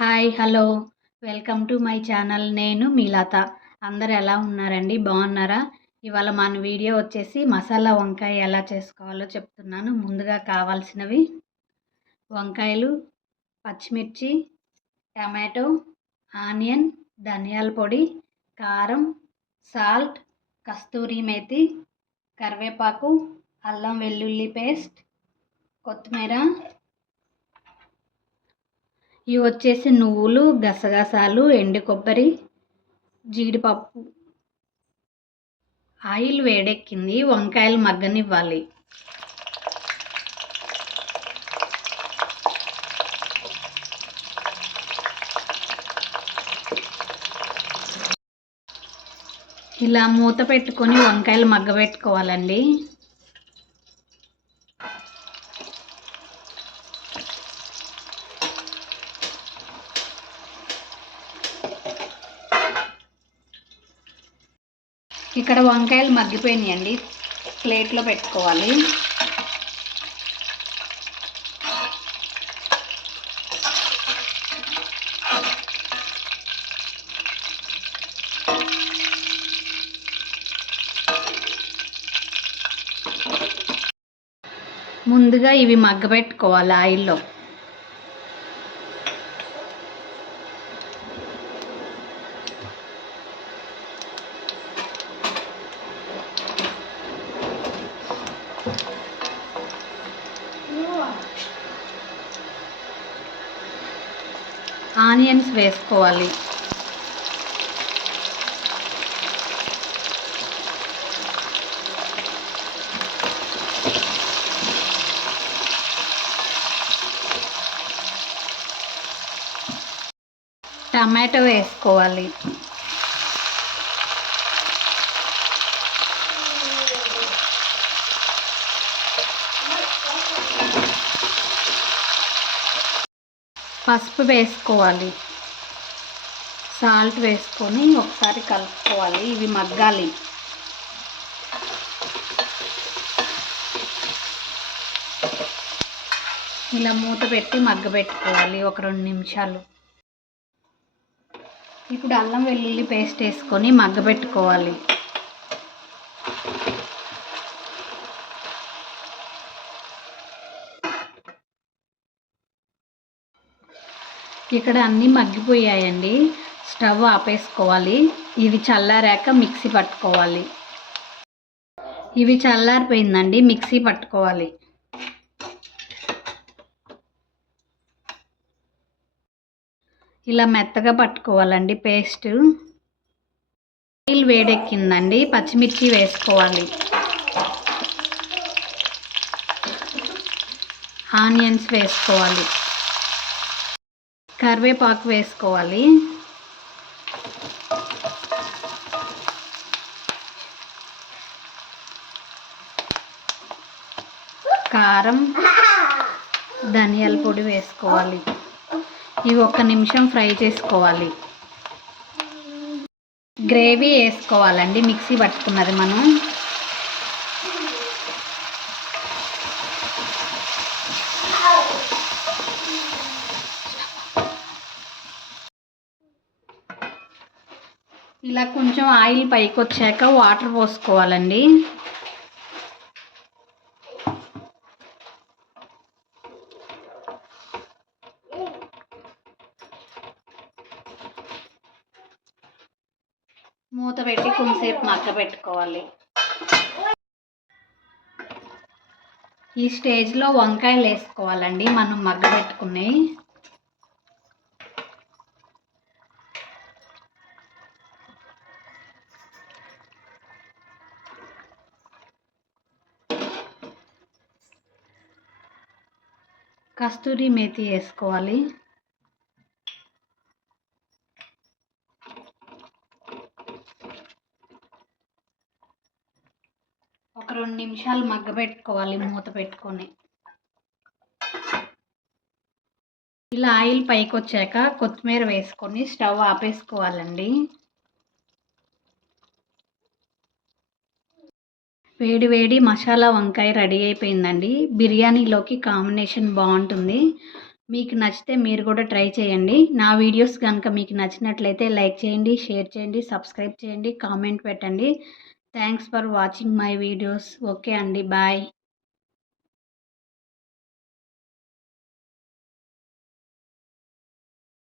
Hi hello welcome to my channel. నేను మీ లత. అందరు ఎలా ఉన్నారండి? బాగున్నారా? ఇవాళ మన వీడియో వచ్చేసి మసాలా వంకాయ ఎలా చేసుకోవాలో చెప్తున్నాను. ముందుగా కావాల్సినవి వంకాయలు, పచ్చిమిర్చి, టమాటో, ఆనియన్, ధనియాల పొడి, కారం, సాల్ట్, కస్తూరి మేతి, కరివేపాకు, అల్లం వెల్లుల్లి పేస్ట్, కొత్తిమీర. ఇవి వచ్చేసి నువ్వులు, గసగసాలు, ఎండు కొబ్బరి, జీడిపప్పు. ఆయిల్ వేడెక్కింది, వంకాయలు మగ్గనివ్వాలి. ఇలా మూత పెట్టుకొని వంకాయలు మగ్గబెట్టుకోవాలండి. ఇక్కడ వంకాయలు మగ్గిపోయినాయండి, ప్లేట్లో పెట్టుకోవాలి. ముందుగా ఇవి మగ్గబెట్టుకోవాలి ఆయిల్లో. ఆనియన్స్ వేసుకోవాలి. టమాటో వేసుకోవాలి. పసుపు వేసుకోవాలి. సాల్ట్ వేసుకొని ఒకసారి కలుపుకోవాలి. ఇవి మగ్గాలి. ఇలా మూత పెట్టి మగ్గబెట్టుకోవాలి ఒక 2 నిమిషాలు. ఇప్పుడు అల్లం వెల్లుల్లి పేస్ట్ వేసుకొని మగ్గబెట్టుకోవాలి. ఇక్కడ అన్నీ మగ్గిపోయాయండి. స్టవ్ ఆపేసుకోవాలి. ఇవి చల్లారాక మిక్సీ పట్టుకోవాలి. ఇవి చల్లారిపోయిందండి, మిక్సీ పట్టుకోవాలి. ఇలా మెత్తగా పట్టుకోవాలండి పేస్ట్. ఆయిల్ వేడెక్కిందండి, పచ్చిమిర్చి వేసుకోవాలి. ఆనియన్స్ వేసుకోవాలి. కరివేపాకు వేసుకోవాలి. కారం, ధనియాల పొడి వేసుకోవాలి. ఇవి 1 నిమిషం ఫ్రై చేసుకోవాలి. గ్రేవీ వేసుకోవాలండి, మిక్సీ పట్టుకున్నది మనం. ఇలా కొంచెం ఆయిల్ పైకి వచ్చాక వాటర్ పోసుకోవాలండి. మూత పెట్టి కొంచెంసేపు మగ్గబెట్టుకోవాలి. ఈ స్టేజ్లో వంకాయలు వేసుకోవాలండి, మనం మగ్గబెట్టుకున్నాయి. కస్తూరి మేతి వేసుకోవాలి. ఒక 2 నిమిషాలు మగ్గబెట్టుకోవాలి మూత పెట్టుకొని. ఇలా ఆయిల్ పైకి వచ్చాక కొత్తిమీర వేసుకొని స్టవ్ ఆపేసుకోవాలండి. వేడి వేడి మసాలా వంకాయ రెడీ అయిపోయిందండి. బిర్యానీలోకి కాంబినేషన్ బాగుంటుంది. మీకు నచ్చితే మీరు కూడా ట్రై చేయండి. నా వీడియోస్ కనుక మీకు నచ్చినట్లయితే లైక్ చేయండి, షేర్ చేయండి, సబ్స్క్రైబ్ చేయండి, కామెంట్ పెట్టండి. Thanks for watching my videos. Okay అండి, బాయ్.